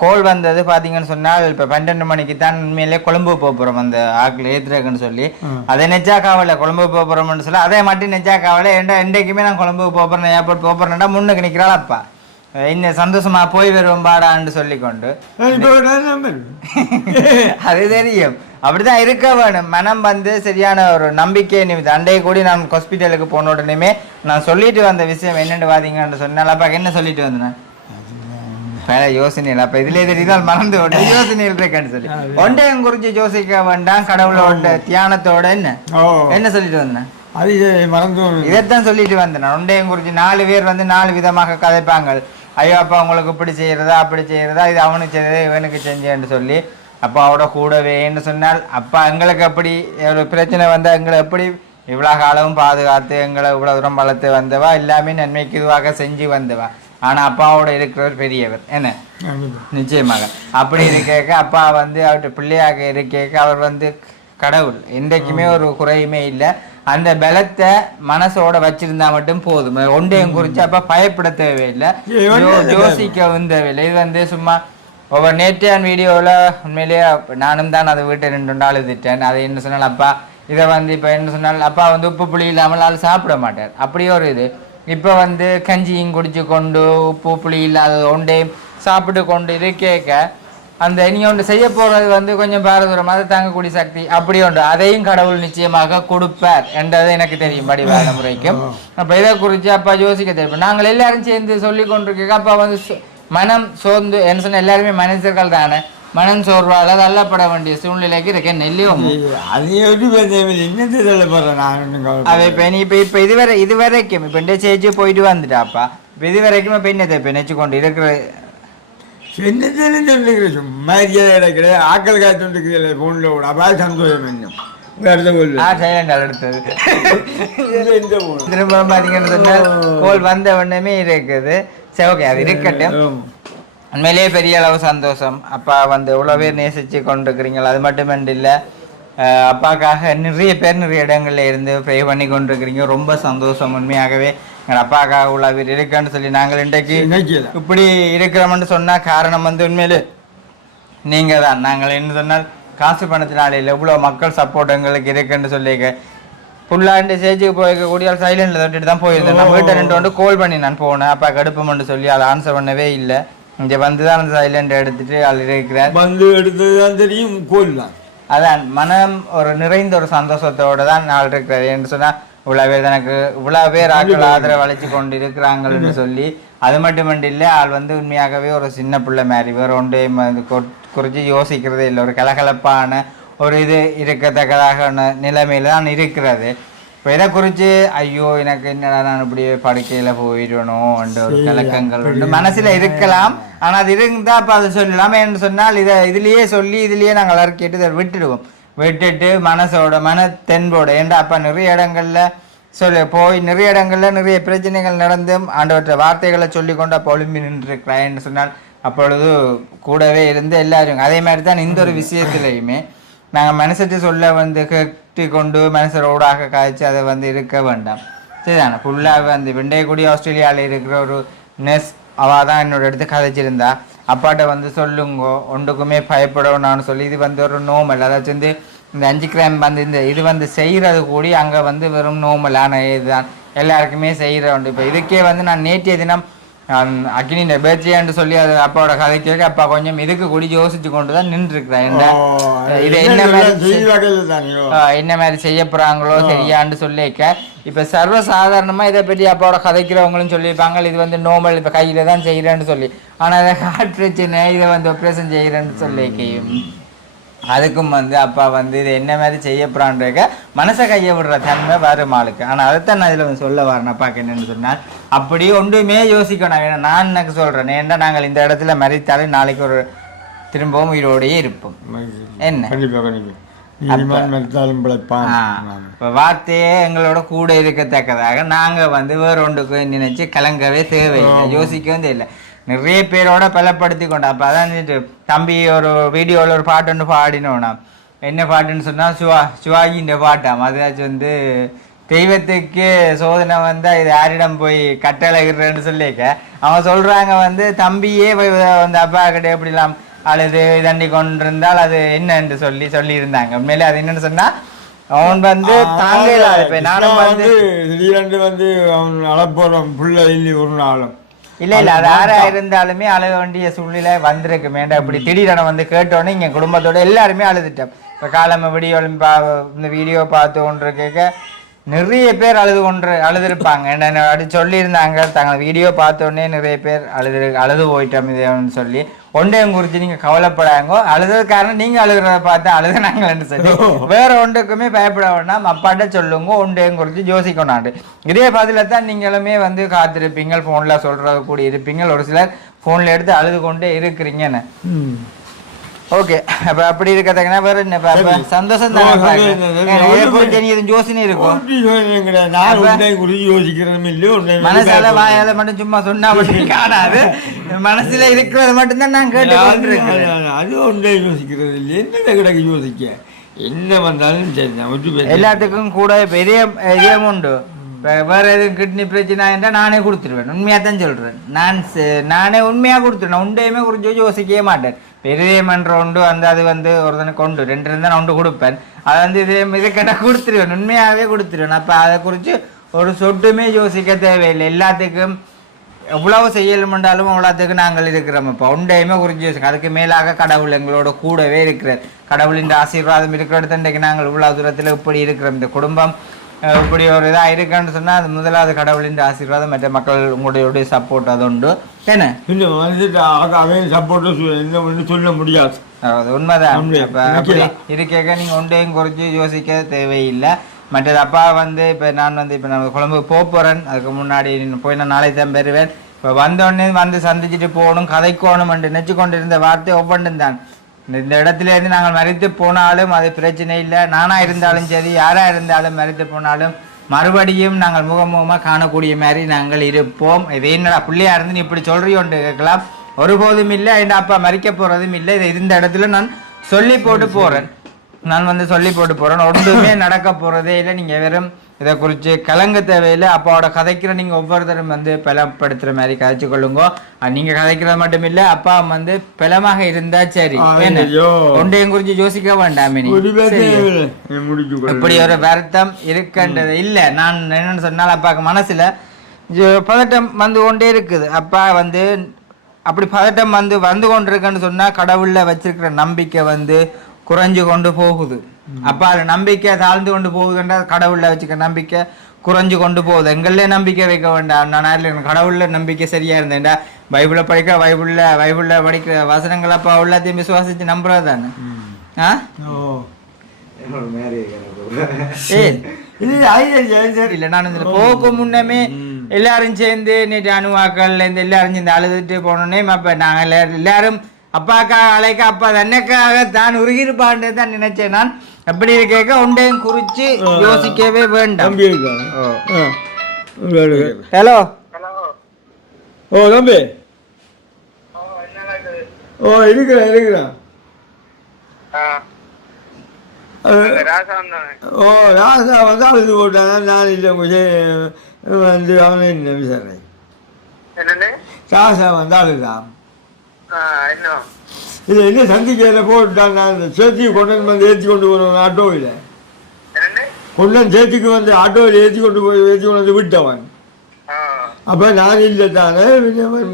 கோல் வந்தது பார்த்தீங்கன்னு சொன்னால் இப்போ பன்னெண்டு மணிக்கு தான் உண்மையிலே கொழும்பு போக போகிறோம் அந்த ஆக்கில் ஏற்றுறக்குன்னு சொல்லி. அதை நெச்சா காவல கொழும்பு போக போகிறோம்னு சொல்லி அதே மட்டும் நெச்சா காவல எந்த என்றைக்குமே நான் கொழும்பு போக போகிறேன் ஏர்போர்ட் போக போகிறேன்டா முன்னுக்கு நிற்கிறாள் அப்பா. இன்னும் சந்தோஷமா போய் வருவோம் பாடான்னு சொல்லி கொண்டு இப்போ நான் நம்பர் அது தெரியும். அப்படிதான் இருக்க வேணும். மனம் வந்து சரியான ஒரு நம்பிக்கை நிமித்தம் அண்டைய கூடி நான் ஹாஸ்பிட்டலுக்கு போன உடனேமே நான் சொல்லிட்டு வந்த விஷயம் என்னென்னு பாத்தீங்கன்னு சொன்னால் அப்பா என்ன சொல்லிட்டு வந்தேன்? பல யோசனைகள். அப்ப இதுல தெரியுதால் மறந்து விட்டு யோசனைகள் இருக்கேன்னு சொல்லி. ஒன்றையும் குறிச்சு யோசிக்க வேண்டாம் கடவுளோட தியானத்தோட என்ன? என்ன சொல்லிட்டு வந்தேன்? அது மறந்து. இதைத்தான் சொல்லிட்டு வந்தேன் ஒன்றையும் குறிச்சு நாலு பேர் வந்து நாலு விதமாக கதைப்பாங்க ஐயோ அப்பா உங்களுக்கு இப்படி செய்யறதா அப்படி செய்யறதா இது அவனுக்கு செய்யறதா இவனுக்கு செஞ்சேன்னு சொல்லி அப்பாவோட கூடவேன்னு சொன்னால் அப்பா எங்களுக்கு அப்படி ஒரு பிரச்சனை வந்தா எங்களை எப்படி இவ்வளோ காலமும் பாதுகாத்து எங்களை இவ்வளோ தூரம் வளர்த்து வந்தவா? எல்லாமே நன்மைக்கு இதுவாக செஞ்சு வந்தவா? ஆனா அப்பாவோட இருக்கிறவர் பெரியவர். என்ன. நிச்சயமாக. அப்படி இருக்க அப்பா வந்து அவர்கிட்ட பிள்ளையாக இருக்க அவர் வந்து கடவுள். என்றைக்குமே ஒரு குறையுமே இல்லை. அந்த பலத்தை மனசோட வச்சிருந்தா மட்டும் போதும். ஒன்றையும் குறித்து அப்பா பயப்பட தேவையில்லை. யோசிக்கவும் தேவையில்லை இது வந்து சும்மா ஒவ்வொரு நேற்றையான் வீடியோவில் உண்மையிலேயே நானும் தான் அதை வீட்டை ரெண்டு அழுதுட்டேன் அதை என்ன சொன்னால் அப்பா இதை வந்து இப்போ என்ன சொன்னால் அப்பா வந்து உப்பு புளி இல்லாமல் ஆள் சாப்பிட மாட்டார். அப்படியே ஒரு இது. இப்போ வந்து கஞ்சியும் குடிச்சு கொண்டு உப்பு புளி இல்லாத ஒன்றையும் சாப்பிட்டு கொண்டு இது கேட்க அந்த இனி ஒன்று செய்ய போகிறது வந்து கொஞ்சம் பாரதூரமாக தாங்கக்கூடிய சக்தி அப்படி ஒன்று அதையும் கடவுள் நிச்சயமாக கொடுப்பார் என்றது எனக்கு தெரியும் படிவான முறைக்கும். அப்போ இதை குறித்து அப்பா யோசிக்க தெரியும். நாங்கள் எல்லாரும் சேர்ந்து சொல்லி கொண்டிருக்க அப்பா வந்து மனம் சோர்ந்து என்ன சொன்ன எல்லாருமே மனிதர்கள் தானே மனம் சோர்வால தள்ளப்பட வேண்டிய சூழ்நிலைக்கு இருக்கேன் நெல்லியும் அதை இன்னத்தை சொல்லப்படுறேன் நான் அவ இப்ப நீ இப்ப இப்ப இதுவரை இதுவரைக்கும் இப்ப இந்த சேச்சு போயிட்டு வந்துட்டாப்பா இப்ப இது வரைக்கும் இப்ப என்னத்தை இப்ப நெச்சு கொண்டு இருக்கிற என்னத்தை சொல்லுகிறேன் சும்மா கிடைக்கிற ஆக்கள் காய்ச்சி இருக்கிற ஃபோனில் விட அப்பா சந்தோஷம் இன்னும். திரும்ப பாத்தீங்கன்னு கோல் வந்த உடனே இருக்குது. சரி ஓகே அது இருக்கட்டும். உண்மையிலேயே பெரிய அளவு சந்தோஷம். அப்பா வந்து இவ்வளோ பேர் நேசிச்சு கொண்டிருக்கிறீங்களா அது மட்டும் இல்லை அப்பாக்காக நிறைய பேர் நிறைய இடங்கள்ல இருந்து ப்ரே பண்ணி கொண்டிருக்கிறீங்க. ரொம்ப சந்தோஷம் உண்மையாகவே. எங்கள் அப்பாக்காக இவ்வளோ பேர் இருக்குன்னு சொல்லி நாங்கள் இன்றைக்கு. இப்படி இருக்கிறோம்னு சொன்னா காரணம் வந்து உண்மையிலே நீங்க தான் நாங்கள் என்ன சொன்னால் காசு பணத்தினால இல்லை இவ்வளோ மக்கள் சப்போர்ட் எங்களுக்கு இருக்குன்னு சொல்லிக்க. புல்லாண்டு ஸ்டேஜுக்கு போயிருக்கக்கூடிய சைலண்டில் தொட்டுட்டு தான் போயிருந்தேன். நான் வீட்டை ரெண்டு வந்து கால் பண்ணி நான் போனேன். அப்பா கடுப்பமென்று சொல்லி அதை ஆன்சர் பண்ணவே இல்லை. இங்கே வந்து தான் அந்த சைலண்ட் எடுத்துட்டு இருக்கிறார். வந்து எடுத்தது தான் தெரியும் தான் அதான் மனம் ஒரு நிறைந்த ஒரு சந்தோஷத்தோட தான் நாள் இருக்கிறது என்று சொன்னால் இவ்வளவு பேர் தனக்கு இவ்வளவு பேர் ஆட்கள் ஆதரவு அழைச்சி கொண்டு இருக்கிறாங்கன்னு சொல்லி அது மட்டுமன்று இல்லை ஆள் வந்து உண்மையாகவே ஒரு சின்ன பிள்ளை மாதிரி வேற ஒன்றே குறித்து யோசிக்கிறதே இல்லை ஒரு கலகலப்பான ஒரு இது இருக்கத்தக்கதாக நிலைமையில தான் இருக்கிறது. இப்போ இதை குறித்து ஐயோ எனக்கு என்னடா நான் இப்படி படுக்கையில் போயிடணும் என்ற ஒரு கலக்கங்கள் உண்டு மனசுல இருக்கலாம். ஆனா அது இருந்தா அப்ப அதை சொல்லலாம் என்று சொன்னால் இதை இதுலயே சொல்லி இதுலயே நாங்கள் அறிக்கிட்டு இதை விட்டுடுவோம். விட்டுட்டு மனசோட மன தென்போட ஏன்டா அப்ப நிறைய இடங்கள்ல சொல்லு போய் நிறைய இடங்கள்ல நிறைய பிரச்சனைகள் நடந்தும் ஆண்டவற்ற வார்த்தைகளை சொல்லி கொண்டு அப்போ ஒளிம்பி நின்றுருக்கிறான்னு சொன்னால் அப்பொழுது கூடவே இருந்து எல்லாரும் அதே மாதிரி தான் இந்த ஒரு விஷயத்திலையுமே நாங்கள் மனசட்டு சொல்ல வந்து சுற்றி கொண்டு மனசரோடாக காய்ச்சி அதை வந்து இருக்க வேண்டாம். சரிதானே? ஃபுல்லாக வந்து வெண்டைக்குடி ஆஸ்திரேலியாவில் இருக்கிற ஒரு நெஸ் அவள் தான் என்னோட எடுத்து கதைச்சிருந்தா. அப்பாட்ட வந்து சொல்லுங்க ஒன்றுக்குமே பயப்படணும்னு சொல்லி இது வந்து ஒரு நோமல் அதாச்சும் வந்து இந்த அஞ்சு கிராம் வந்து இந்த இது வந்து செய்கிறது கூடி அங்கே வந்து வெறும் நோமலான இதுதான். எல்லாருக்குமே செய்கிற உண்டு. இப்போ இதுக்கே வந்து நான் நேற்றைய தினம் அக்னியின் பேர்த்டேன்னு சொல்லி அது அப்பாவோட கதை கேட்க அப்பா கொஞ்சம் இதுக்கு கூடி யோசிச்சு கொண்டு தான் நின்றுருக்கிறேன் என்ன இது என்ன மாதிரி என்ன மாதிரி செய்ய போறாங்களோ சரியான்னு சொல்லிக்க இப்ப சர்வ சாதாரணமா இதை பற்றி அப்பாவோட கதைக்கிறவங்களும் சொல்லியிருப்பாங்க. இது வந்து நோமல் இப்ப கையில தான் செய்யறேன்னு சொல்லி. ஆனா அதை காற்றுச்சுன்னு இதை வந்து ஆப்ரேஷன் செய்யறேன்னு சொல்லிக்கையும் அதுக்கும் வந்து அப்பா வந்து இது என்ன மாதிரி செய்ய போறான்றக்க மனசை கையை விடுற தன்மை வரும் ஆளுக்கு. ஆனா அதைத்தான் நான் இதுல சொல்ல வரேன். அப்பாக்கு என்னன்னு சொன்னால் அப்படி ஒன்றுமே யோசிக்கணும். ஏன்னா நான் எனக்கு சொல்றேன். ஏன்டா நாங்கள் இந்த இடத்துல மறித்தாலே நாளைக்கு ஒரு திரும்பவும் உயிரோடையே இருப்போம். என்ன? கண்டிப்பா கண்டிப்பா. நீதிமான் மறுத்தாலும் பிழைப்பான். ஆ, இப்ப வார்த்தையே எங்களோட கூட இருக்கத்தக்கதாக. நாங்க வந்து வேற ஒன்றுக்கு நினைச்சு கலங்கவே தேவையில்லை. யோசிக்கவும் தேவையில்லை. நிறைய பேரோட பலப்படுத்தி கொண்டா. அப்ப அதான் தம்பி ஒரு வீடியோல ஒரு பாட்டு ஒன்று பாடினோனா. என்ன பாட்டுன்னு சொன்னா சிவா சிவாஜின்ற பாட்டாம் அதாச்சும் வந்து தெய்வத்துக்கு சோதனை வந்தா இது யாரிடம் போய் கட்டளைகிறேன்னு சொல்லிக்க. அவன் சொல்றாங்க வந்து தம்பியே போய் வந்து அப்பா கிட்ட எப்படிலாம் அழுது தண்டி கொண்டிருந்தால் அது என்னன்னு சொல்லி சொல்லி இருந்தாங்க உண்மையிலே அது என்னன்னு சொன்னா அவன் வந்து தாங்க நானும் வந்து திடீரென்று வந்து அவன் அழப்போறோம் புள்ள இல்லை ஒரு நாளும். இல்ல இல்ல அது யாரா இருந்தாலுமே அழுக வேண்டிய சூழ்நிலை வந்திருக்கு. மேண்டா இப்படி திடீரென வந்து கேட்டோன்னே இங்க குடும்பத்தோட எல்லாருமே அழுதுட்டோம் இப்ப காலம வீடியோ இந்த வீடியோ பார்த்து கொண்டு கேட்க நிறைய பேர் அழுது கொண்டு அழுதுருப்பாங்க. என்ன அப்படி சொல்லியிருந்தாங்க. தங்கள் வீடியோ பார்த்த உடனே நிறைய பேர் அழுது அழுது போயிட்டோம் இதுன்னு சொல்லி. ஒன்றையும் குறித்து நீங்க கவலைப்படாங்க அழுதது காரணம் நீங்க அழுகிறத பார்த்து அழுதுனாங்கன்னு சொல்லி வேற ஒன்றுக்குமே பயப்பட வேண்டாம். அப்பாட்ட சொல்லுங்க ஒன்றையும் குறித்து யோசிக்கணாண்டு இதே பதில தான் நீங்களுமே வந்து காத்திருப்பீங்க ஃபோனில் சொல்றது கூடி இருப்பீங்க. ஒரு சிலர் ஃபோனில் எடுத்து அழுது கொண்டே இருக்கிறீங்கன்னு. ஓகே அப்ப அப்படி இருக்கத்தக்கனா வேற என்ன? அப்ப சந்தோஷம் தானே தான். இதை குறித்து நீ எதுவும் யோசனை இருக்கும். மனசால வாயால மட்டும் சும்மா சொன்னா மட்டும் காணாது. மனசுல இருக்கிறது மட்டும்தான் நான் கேட்டு கொண்டிருக்கிறேன். அது- ஒன்றை யோசிக்கிறது இல்லை. என்ன கிடக்கு யோசிக்க? என்ன வந்தாலும் சரி. எல்லாத்துக்கும் கூட இதயம் இதயம் உண்டு. வேற எதுவும் கிட்னி பிரச்சனை என்றால் நானே கொடுத்துருவேன். உண்மையா தான் சொல்றேன். நான் நானே உண்மையா கொடுத்துருவேன். உண்டையுமே குறித்து யோசிக்கவே மாட்டேன். பெரிய இதயம் உண்டு வந்து அது வந்து ஒருத்தனுக்கு உண்டு. ரெண்டு இருந்தால் நான் உண்டு கொடுப்பேன். அதை வந்து இதே இதுக்கு கொடுத்துருவேன். உண்மையாகவே கொடுத்துருவேன். அப்போ அதை குறித்து ஒரு சொட்டுமே யோசிக்க தேவையில்லை. எல்லாத்துக்கும் எவ்வளவு செய்யலுமென்றாலும் அவ்வளோத்துக்கு நாங்கள் இருக்கிறோம். இப்போ உண்டையுமே குறிஞ்சி யோசிக்க அதுக்கு மேலாக கடவுள் எங்களோட கூடவே இருக்கிறார். கடவுளின் ஆசீர்வாதம் இருக்கிற இடத்துல இன்றைக்கு நாங்கள் இவ்வளோ தூரத்தில் இப்படி இருக்கிறோம். இந்த குடும்பம் இப்படி ஒரு இதாக இருக்குன்னு சொன்னால் அது முதலாவது கடவுளின் ஆசீர்வாதம் மற்ற மக்கள் உங்களுடைய சப்போர்ட் அது உண்டு. என்ன? இந்த மனுஷன் அவன் சப்போர்ட்டு என்ன சொல்ல முடியாது. அது உண்மைதான். இருக்க நீங்க ஒன்றையும் குறித்து யோசிக்க தேவையில்லை. மற்றது அப்பா வந்து இப்ப நான் வந்து இப்ப நான் கொழம்பு போக போறேன். அதுக்கு முன்னாடி போய் நான் நாளை தான் பெறுவேன். இப்ப வந்தோடனே வந்து சந்திச்சுட்டு போகணும் கதைக்கோணும் என்று நினைச்சு கொண்டிருந்த வார்த்தை ஒவ்வொன்றும் தான். இந்த இடத்துல இருந்து நாங்கள் மறித்து போனாலும் அது பிரச்சனை இல்லை. நானா இருந்தாலும் சரி யாரா இருந்தாலும் மறித்து போனாலும் மறுபடியும் நாங்கள் முகமுகமாக காணக்கூடிய மாதிரி நாங்கள் இருப்போம். இது என்னடா பிள்ளையா இருந்து நீ இப்படி சொல்றியோன்னு கேட்கலாம். ஒருபோதும் இல்லை என் அப்பா மறிக்க போறதும் இல்லை. இதை இந்த இடத்துல நான் சொல்லி போட்டு போறேன். நான் வந்து சொல்லி போட்டு போறேன். ஒன்றுமே நடக்க போறதே இல்லை. நீங்க வெறும் இதை குறித்து கலங்க தேவையில்லை. அப்பாவோட கதைக்கிற நீங்க ஒவ்வொருத்தரும் வந்து பலப்படுத்துற மாதிரி கதைச்சு கொள்ளுங்க. அஹ் நீங்க கதைக்கிறது மட்டும் இல்ல அப்பா வந்து பலமாக இருந்தா சரி. ஒன்றையும் குறித்து யோசிக்க வேண்டாம். இப்படி ஒரு வருத்தம் இருக்குன்றது இல்ல. நான் என்னன்னு சொன்னால் அப்பாவுக்கு மனசுல பதட்டம் வந்து கொண்டே இருக்குது. அப்பா வந்து அப்படி பதட்டம் வந்து வந்து கொண்டிருக்குன்னு சொன்னா கடவுள்ல வச்சிருக்கிற நம்பிக்கை வந்து குறைஞ்சு கொண்டு போகுது. அப்பா அது நம்பிக்கை தாழ்ந்து கொண்டு போகுதுன்றா கடவுள்ல வச்சுக்க நம்பிக்கை குறைஞ்சு கொண்டு போகுது. எங்களே நம்பிக்கை வைக்க வேண்டாம். நான் கடவுள்ல நம்பிக்கை சரியா இருந்தேன்டா பைபிளை படிக்க பைபிள்ல பைபிள்ல படிக்கிற வசனங்கள் அப்பா எல்லாத்தையும் விசுவாசிச்சு நம்புறது தானே ஆ? இல்ல நான் இதுல போக முன்னமே எல்லாரும் சேர்ந்து நேற்று அணுவாக்கள் இந்த எல்லாரும் சேர்ந்து அழுதுட்டு போனோன்னே அப்ப நாங்க எல்லாரும் எல்லாரும் அப்பாக்காக அழைக்க அப்பா தன்னைக்காக தான் உருகிருப்பான்னு தான் நினைச்சேன் நான். அப்படி இருக்க உண்டையும் குறிச்சு யோசிக்கவே வேண்டாம். ஹலோ. ஓ தம்பி. ஓ இருக்கிறேன் இருக்கிறேன். ஓ ராசா வந்து அழுது போட்டாங்க நான் இல்லை கொஞ்சம் வந்து அவனை என்ன விசாரணை ராசா வந்து அழுதான் இது என்ன சந்திக்கையில போட்டான் நான் சேர்த்தி கொண்டு வந்து ஏற்றி கொண்டு போனவன் ஆட்டோவில். கொண்டு வந்து சேர்த்திக்கு வந்து ஆட்டோவில் ஏற்றி கொண்டு போய் ஏற்றி கொண்டு வந்து விட்டவன். அப்போ நான் இல்லை தானே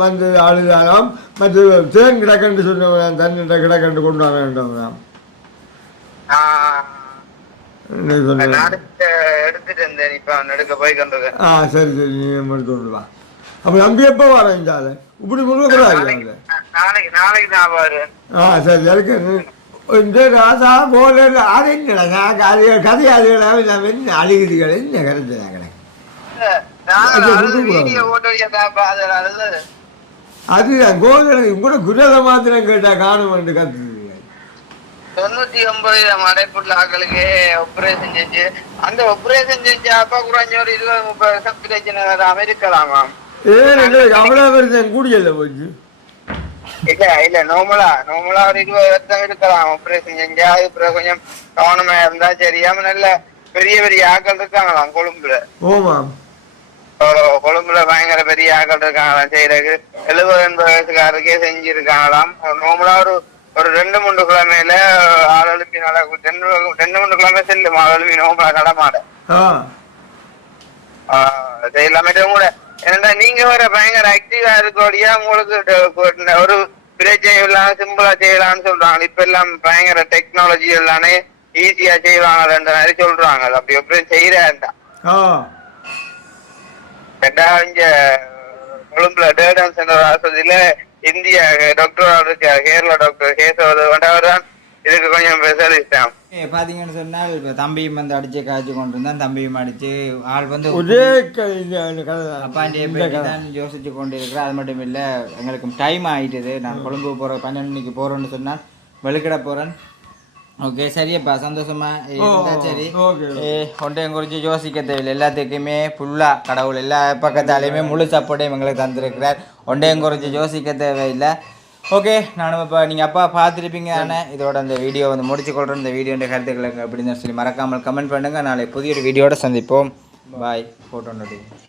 வந்து அழுதானாம் மற்ற தேன் கிடக்கண்டு சொன்னவன் தண்ணி கிடக்கண்டு கொண்டு வர வேண்டவன் என்ன சொன்னேன் எடுத்துட்டு இருந்தேன் இப்ப எடுக்க போய் கொண்டது ஆ சரி சரி நீ எடுத்து கொண்டு வா. அப்போ நம்பி எப்போ வரேன் இந்த ஆளு இப்படி முழுக்கிறாரு நாளைக்கு நாளைக்கு நான் ஆ சரி எனக்கு இந்த ராசா போல அது என்னடா கதை கதை அதுகளாக நம்ம என்ன அழுகுதுகள் என்ன கொடுக்கக்கூடாது. வீடியோ போட்டோ அது கோவில் கூட குரலை மாத்திரம் கேட்டா காணுமென்று கத்துது தொண்ணூத்தி ஒன்பது அடைப்புள்ள ஆட்களுக்கு ஆபரேஷன் செஞ்சு அந்த ஆபரேஷன் செஞ்ச அப்பா குறைஞ்ச ஒரு இருபது முப்பது வருஷம் பிரச்சனை வராம வருஷம் கூடியல்ல போச்சு இல்ல இல்ல நார்மலா நார்மலா ஒரு இருபது வருஷம் இருக்கலாம். ஆபரேஷன் செஞ்சா அது பிறகு கொஞ்சம் கவனமா இருந்தா சரியாம நல்ல பெரிய பெரிய ஆட்கள் இருக்காங்களாம் கொழும்புல. கொழும்புல பயங்கர பெரிய ஆட்கள் இருக்காங்களாம் செய்யறதுக்கு. எழுபது எண்பது வயசுக்காரருக்கே செஞ்சிருக்காங்களாம். நார்மலா ஒரு ஒரு ரெண்டு மூணு கிழமையில ஆள் எழுப்பி நட ரெண்டு ரெண்டு மூணு கிழமை செல்லும் ஆள் எழுப்பி நோம்பலா நடமாட எல்லாமே கூட. ஏன்னா நீங்க வேற பயங்கர ஆக்டிவா இருக்கோடியா உங்களுக்கு ஒரு பிரச்சனை இல்லாம சிம்பிளா செய்யலாம்னு சொல்றாங்க. இப்ப எல்லாம் பயங்கர டெக்னாலஜி எல்லாமே ஈஸியா செய்வாங்கன்ற மாதிரி சொல்றாங்க. அப்படி எப்படி செய்யறா ஆ. ரெண்டா இங்க கொழும்புல டேடன் சென்டர் ஆஸ்பத்திரியில இந்திய டாக்டர் இருக்காரு கேரளா டாக்டர் கேசவர் தான். இதுக்கு கொஞ்சம் ஸ்பெஷலிஸ்டாம் ஏ, பாத்தீங்கன்னு சொன்னால் இப்போ தம்பியும் வந்து அடிச்சு காய்ச்சி கொண்டு இருந்தான் தம்பியும் அடிச்சு ஆள் வந்து ஒரே. அப்பாண்டியை பற்றி. தான். கொண்டு இருக்கிறேன் அது மட்டும் இல்லை எங்களுக்கு டைம் ஆயிட்டுது. நான் கொழும்பு போகிற பன்னெண்டு மணிக்கு போகிறேன்னு சொன்னால் வெளுக்கிட போகிறேன் ஓகே சரியப்பா சந்தோஷமா? இருந்தா சரி. ஒன்றையும் குறித்து யோசிக்க தேவையில்லை. எல்லாத்துக்குமே ஃபுல்லாக கடவுள் எல்லா பக்கத்தாலையுமே முழு சப்போர்ட்டையும் எங்களுக்கு தந்திருக்கிறார். ஒன்றையும் குறித்து யோசிக்க தேவையில்லை. ஓகே நானும் இப்போ நீங்கள் அப்பா பார்த்துருப்பீங்க தானே? இதோட அந்த வீடியோ வந்து முடிச்சு கொள்கிறேன் இந்த வீடியோட கருத்துக்களை அப்படின்னு சொல்லி மறக்காமல் கமெண்ட் பண்ணுங்கள் நாளை புதிய ஒரு வீடியோட சந்திப்போம். பாய் ஃபோட்டோ